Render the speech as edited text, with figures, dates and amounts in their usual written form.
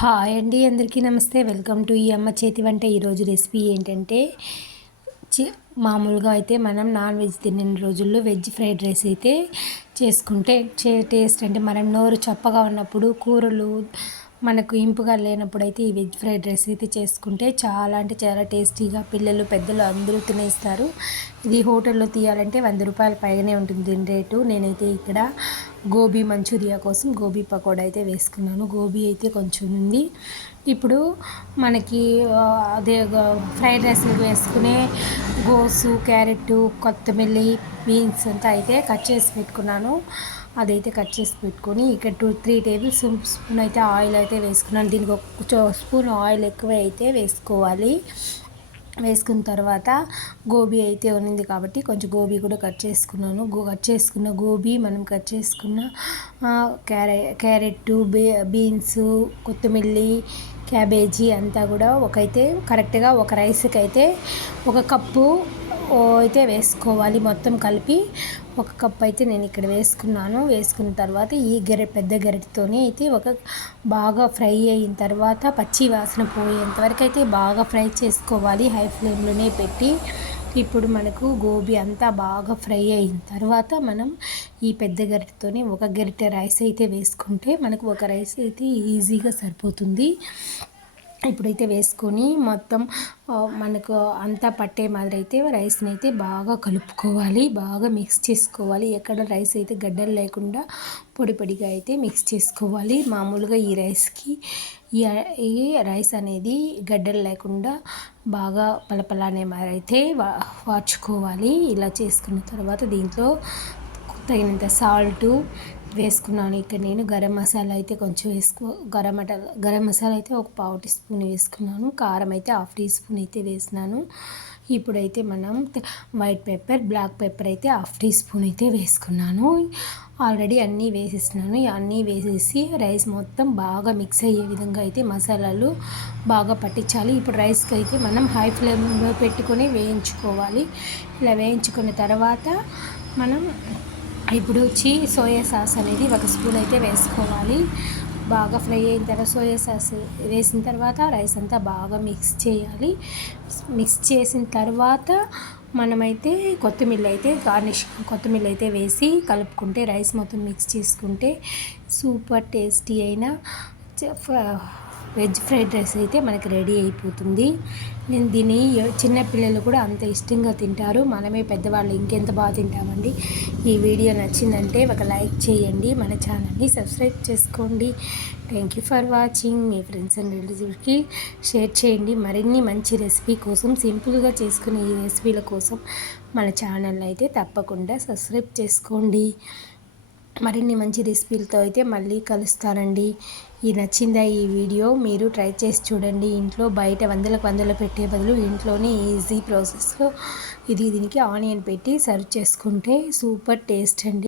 Hi అండి, అందరికీ నమస్తే. వెల్కమ్ టు ఈ అమ్మ చేతి వంట. ఈరోజు రెసిపీ ఏంటంటే మామూలుగా అయితే మనం నాన్ వెజ్ తినే రోజుల్లో వెజ్ ఫ్రైడ్ రైస్ అయితే చేసుకుంటే టేస్ట్ అంటే మనం నోరు చప్పగా ఉన్నప్పుడు, కూరలు మనకు ఇంపుగా లేనప్పుడు అయితే ఈ వెజ్ ఫ్రైడ్ రైస్ అయితే చేసుకుంటే చాలా అంటే చాలా టేస్టీగా పిల్లలు పెద్దలు అందరూ తినేస్తారు. ఇది హోటల్లో తీయాలంటే 100 రూపాయల పైగానే ఉంటుంది దీని రేటు. నేనైతే ఇక్కడ గోబీ మంచూరియా కోసం గోబీ పకోడా అయితే వేసుకున్నాను. గోబీ అయితే కొంచెం ఉంది. ఇప్పుడు మనకి అదే ఫ్రైడ్ రైస్ వేసుకునే గోసు, క్యారెట్, కొత్తిమీర, బీన్స్ అంతా అయితే కట్ చేసి పెట్టుకున్నాను. అదైతే కట్ చేసి పెట్టుకొని ఇక్కడ 2-3 టేబుల్ స్పూన్ అయితే ఆయిల్ అయితే వేసుకున్నాను. దీనికి ఒక స్పూన్ ఆయిల్ ఎక్కువ అయితే వేసుకోవాలి. వేసుకున్న తర్వాత గోబీ అయితే ఉన్నింది కాబట్టి కొంచెం గోబీ కూడా కట్ చేసుకున్నాను. కట్ చేసుకున్న గోబీ, మనం కట్ చేసుకున్న క్యారెట్, బీన్స్, కొత్తిమీర, క్యాబేజీ అంతా కూడా కరెక్ట్గా ఒక రైస్కి అయితే 1 కప్పు అయితే వేసుకోవాలి. మొత్తం కలిపి 1 కప్ అయితే నేను ఇక్కడ వేసుకున్నాను. వేసుకున్న తర్వాత ఈ పెద్ద గరిటెతోనే అయితే బాగా ఫ్రై అయిన తర్వాత పచ్చి వాసన పోయేంత వరకు అయితే బాగా ఫ్రై చేసుకోవాలి, హై ఫ్లేమ్లోనే పెట్టి. ఇప్పుడు మనకు గోబీ అంతా బాగా ఫ్రై అయిన తర్వాత మనం ఈ పెద్ద గరిటెతోనే 1 గరిటె రైస్ అయితే వేసుకుంటే మనకు 1 రైస్ అయితే ఈజీగా సరిపోతుంది. ఇప్పుడైతే వేసుకొని మొత్తం మనకు అంతా పట్టే మాదిరి అయితే రైస్ని అయితే బాగా కలుపుకోవాలి, బాగా మిక్స్ చేసుకోవాలి. ఎక్కడ రైస్ అయితే గడ్డలు లేకుండా పొడి పొడిగా అయితే మిక్స్ చేసుకోవాలి. మామూలుగా ఈ రైస్కి ఈ రైస్ అనేది గడ్డలు లేకుండా బాగా పలపలానే మాదిరి అయితే వార్చుకోవాలి. ఇలా చేసుకున్న తర్వాత దీంట్లో తగినంత సాల్టు వేసుకున్నాను. ఇక్కడ నేను గరం మసాలా అయితే కొంచెం గరం మసాలా అయితే 1 పావు టీ స్పూన్ వేసుకున్నాను. కారం అయితే 1/2 టీ స్పూన్ అయితే వేసినాను. ఇప్పుడైతే మనం వైట్ పెప్పర్, బ్లాక్ పెప్పర్ అయితే 1/2 టీ స్పూన్ అయితే వేసుకున్నాను. ఆల్రెడీ అన్నీ వేసేసినాను. అన్నీ వేసేసి రైస్ మొత్తం బాగా మిక్స్ అయ్యే విధంగా అయితే మసాలాలు బాగా పట్టించాలి. ఇప్పుడు రైస్కి అయితే మనం హై ఫ్లేమ్లో పెట్టుకొని వేయించుకోవాలి. ఇలా వేయించుకున్న తర్వాత మనం ఇప్పుడు సోయా సాస్ అనేది 1 స్పూన్ అయితే వేసుకోవాలి. బాగా ఫ్రై అయిన తర్వాత సోయా సాస్ వేసిన తర్వాత రైస్ అంతా బాగా మిక్స్ చేయాలి. మిక్స్ చేసిన తర్వాత మనమైతే కొత్తిమీర అయితే వేసి కలుపుకుంటే రైస్ మొత్తం మిక్స్ చేసుకుంటే సూపర్ టేస్టీ అయిన వెజ్ ఫ్రైడ్ రైస్ అయితే మనకి రెడీ అయిపోతుంది. నేను దీన్ని చిన్నపిల్లలు కూడా అంత ఇష్టంగా తింటారు. మనమే పెద్దవాళ్ళు ఇంకెంత బాగా తింటామండి. ఈ వీడియో నచ్చిందంటే ఒక లైక్ చేయండి, మన ఛానల్ని సబ్స్క్రైబ్ చేసుకోండి. Thank you for watching. Me friends and రిలేటివ్స్కి షేర్ చేయండి. మరిన్ని మంచి రెసిపీ కోసం, సింపుల్గా చేసుకునే ఈ రెసిపీల కోసం మన ఛానల్ అయితే తప్పకుండా సబ్స్క్రైబ్ చేసుకోండి. మరిన్ని మంచి రెసిపీలతో అయితే మళ్ళీ కలుస్తానండి. నచ్చిందా ఈ వీడియో? మీరు ట్రై చేసి చూడండి. ఇంట్లో బయట వందలు పెట్టే బదులు ఇంట్లోనే ఈజీ ప్రాసెస్లో దీనికి ఆనియన్ పెట్టి సర్వ్ చేసుకుంటే సూపర్ టేస్ట్ అండి.